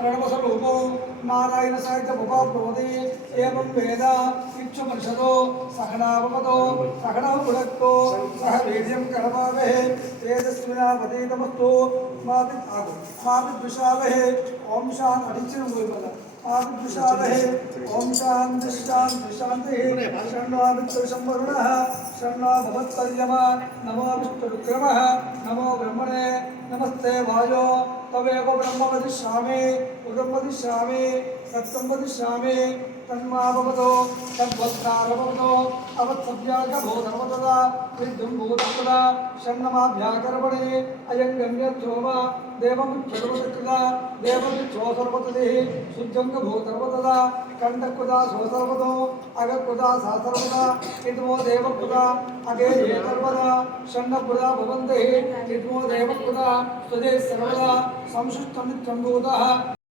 प्रणवस्वरूपो नारायण साहित्य भुवाप्नोति एवं वेद इच्छुमर्षदो सहनावमतो सहनौ भुनक्तो सह वीर्यं करवावहे तेजस्विनावधीतमस्तु मा विद्विषावहे ओम शांति अडिच्चिन मुयपद मा विद्विषावहे ओम शांति शांति शांतिः शन्नो मित्रसंवरुणः शन्नो भवत्पर्यमा नमो विष्णुरुक्रमः नमो ब्रह्मणे नमस्ते वायो तवेव ब्रह्म वदिष्यामि उदं वदिष्यामि सत्यं वदिष्यामि तन्माभवतो तद्वत्कारभवतो अवत्सव्याघभूतमतदा विद्युं भूतपदा षण्णमाभ्याकर्मणे अयं गम्यर्थोम देवमुच्छर्वतकृता देवमुच्छो सर्वतदिः शुद्धङ्गभूतर्वतदा कण्डकृता सोऽसर्वतो अगकृता सा सर्वदा इदमो देवकृता अगे ये सर्वदा षण्णकृता भवन्तिः इदमो देवकृता स्वदे सर्वदा संसुष्टमित्यम्भूतः